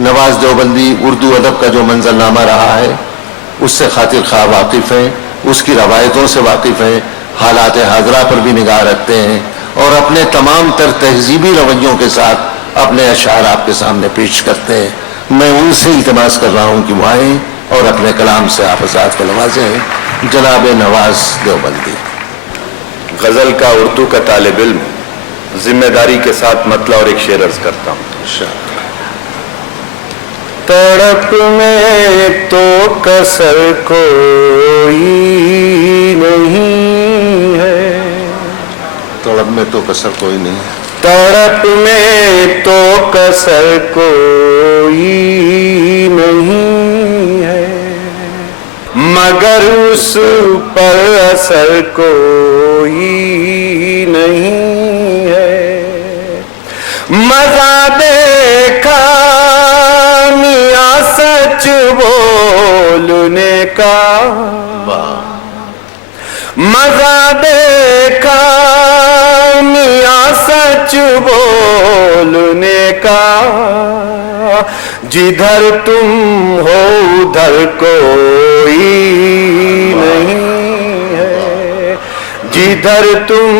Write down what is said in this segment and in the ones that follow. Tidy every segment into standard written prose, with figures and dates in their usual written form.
نواز دیوبندی اردو ادب کا جو منزلنامہ رہا ہے اس سے خاطر خواہ واقف ہیں، اس کی روایتوں سے واقف ہیں، حالات حاضرہ پر بھی نگاہ رکھتے ہیں اور اپنے تمام تر تہذیبی رویوں کے ساتھ اپنے اشعار آپ کے سامنے پیش کرتے ہیں۔ میں ان سے التماس کر رہا ہوں کہ وہ آئیں اور اپنے کلام سے آپ حضرات کو نوازیں۔ جناب نواز دیوبندی۔ غزل کا اردو کا طالب علم ذمہ داری کے ساتھ مطلع اور ایک شعر عرض کرتا ہوں۔ تڑپ میں تو کسر کوئی نہیں ہے، تڑپ میں تو کسر کوئی نہیں ہے، تڑپ میں تو کسر کوئی نہیں ہے، مگر اس پر اثر کوئی نہیں ہے، مزہ دیکھا میاں سچ بولنے کا، مزہ دیکھا میاں سچ بولنے کا، جدھر تم ہو ادھر کوئی نہیں ہے، جدھر تم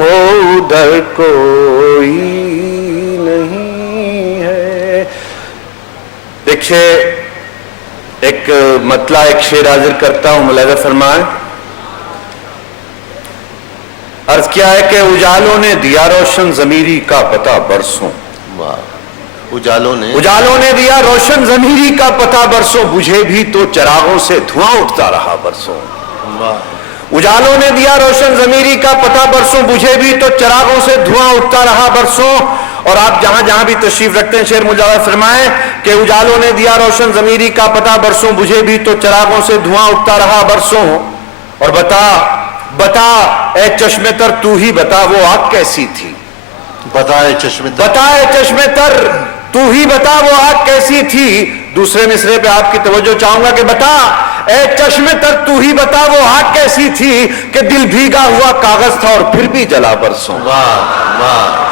ہو ادھر کوئی نہیں ہے۔ دیکھیے ایک مطلع ایک شعر حاضر کرتا ہوں، ملاحظہ فرمائیں۔ عرض کیا ہے کہ اجالوں نے دیا روشن ضمیری کا پتہ برسوں، اجالوں نے دیا روشن ضمیری کا پتہ برسوں، بجھے بھی تو چراغوں سے دھواں اٹھتا رہا برسوں، اجالوں نے دیا روشن ضمیری کا پتہ برسوں، بجھے بھی تو چراغوں سے دھواں اٹھتا رہا برسوں۔ اور آپ جہاں جہاں بھی تشریف رکھتے ہیں شعر ملاحظہ فرمائیں کہ اجالوں نے دیا روشن ضمیری کا پتہ برسوں، بجھے بھی تو چراغوں سے دھواں اٹھتا رہا برسوں۔ اور بتا اے چشمے تر تو ہی بتا وہ آگ کیسی تھی، بتا اے چشمے تر، بتا اے چشمے تر تو ہی بتا وہ آگ کیسی تھی۔ دوسرے مصرے پہ آپ کی توجہ چاہوں گا کہ بتا اے چشمے تر تو ہی بتا وہ آگ کیسی تھی، کہ دل بھیگا ہوا کاغذ تھا اور پھر بھی جلا برسوں۔ واہ واہ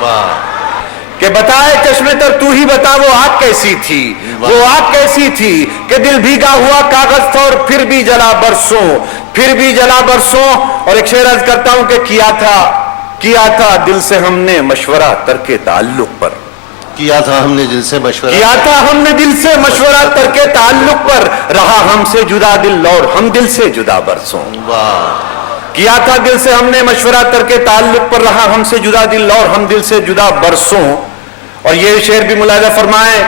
واہ، کہ بتائے چشمے تر تو ہی بتا وہ آگ کیسی تھی، وہ آگ کیسی تھی کہ دل بھیگا ہوا کاغذ تھا اور پھر بھی جلا برسوں، پھر بھی جلا برسوں۔ اور ایک شعر عرض کرتا ہوں کہ کیا تھا دل سے ہم نے مشورہ ترک تعلق پر، کیا تھا ہم نے دل سے مشورہ، کیا تھا ہم نے دل سے مشورہ ترک تعلق پر، رہا ہم سے جدا دل اور ہم دل سے جدا برسوں۔ واہ، کیا تھا دل سے ہم نے مشورہ ترک تعلق پر، رہا ہم سے جدا دل اور ہم دل سے جدا برسوں۔ اور یہ شعر بھی ملاحظہ فرمائیں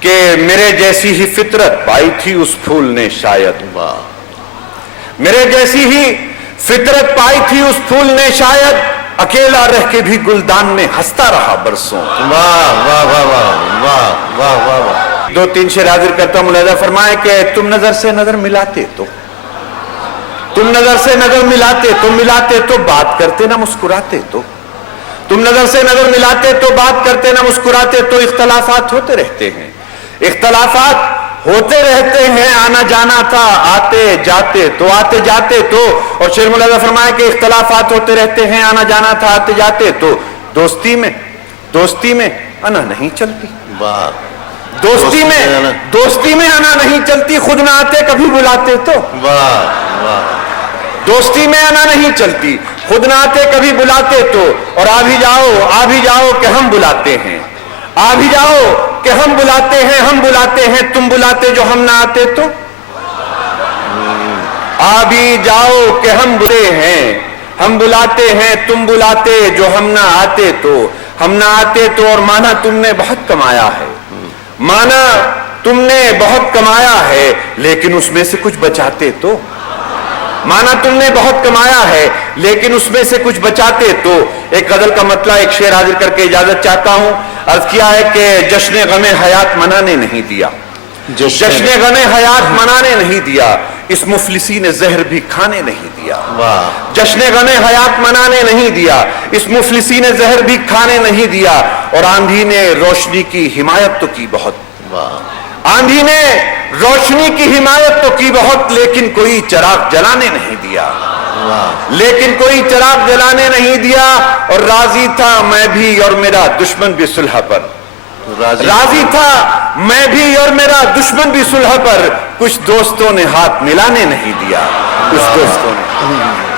کہ میرے جیسی ہی فطرت پائی تھی اس پھول نے شاید، میرے جیسی ہی فطرت پائی تھی اس پھول نے شاید، اکیلا رہ کے بھی گلدان میں ہنستا رہا برسوں۔ واہ واہ واہ واہ واہ واہ واہ۔ دو تین شعر حاضر کرتا ہوں، ملاحظہ فرمائیں کہ تم نظر سے نظر ملاتے تو، تم نظر سے نظر ملاتے تو بات کرتے نہ مسکراتے تو، تم نظر سے نظر ملاتے تو بات کرتے نہ مسکراتے تو، اختلافات ہوتے رہتے ہیں، اختلافات ہوتے رہتے ہیں، آنا جانا تھا آتے جاتے تو۔ اور شعر ملاحظہ فرمائے کہ اختلافات ہوتے رہتے ہیں، آنا جانا تھا آتے جاتے تو، دوستی میں انا نہیں چلتی، دوستی میں انا نہیں چلتی، خود نہ آتے کبھی بلاتے تو، دوستی میں انا نہیں چلتی، خود نہ آتے کبھی بلاتے تو۔ اور آ بھی جاؤ کہ ہم بلاتے ہیں، آ بھی جاؤ کہ ہم بلاتے ہیں، تم بلاتے جو ہم نہ آتے تو، آ بھی جاؤ کہ ہم بلاتے ہیں، تم بلاتے جو ہم نہ آتے تو۔ اور مانا تم نے بہت کمایا ہے، لیکن اس میں سے کچھ بچاتے تو، مانا تم نے بہت کمایا ہے لیکن اس میں سے کچھ بچاتے تو۔ ایک غزل کا مطلع ایک شعر حاضر کر کے اجازت چاہتا ہوں۔ عرض کیا ہے کہ جشن غم حیات منانے نہیں دیا، جشن غم حیات منانے نہیں دیا، اس مفلسی نے زہر بھی کھانے نہیں دیا، جشن غم حیات منانے نہیں دیا، اس مفلسی نے زہر بھی کھانے نہیں دیا۔ اور آندھی نے روشنی کی حمایت تو کی بہت، آندھی نے روشنی کی حمایت تو کی بہت، لیکن کوئی چراغ جلانے نہیں دیا، لیکن کوئی چراغ جلانے نہیں دیا۔ اور راضی تھا میں بھی اور میرا دشمن بھی صلح پر، راضی تھا میں بھی اور میرا دشمن بھی صلح پر، کچھ دوستوں نے ہاتھ ملانے نہیں دیا، کچھ دوستوں نے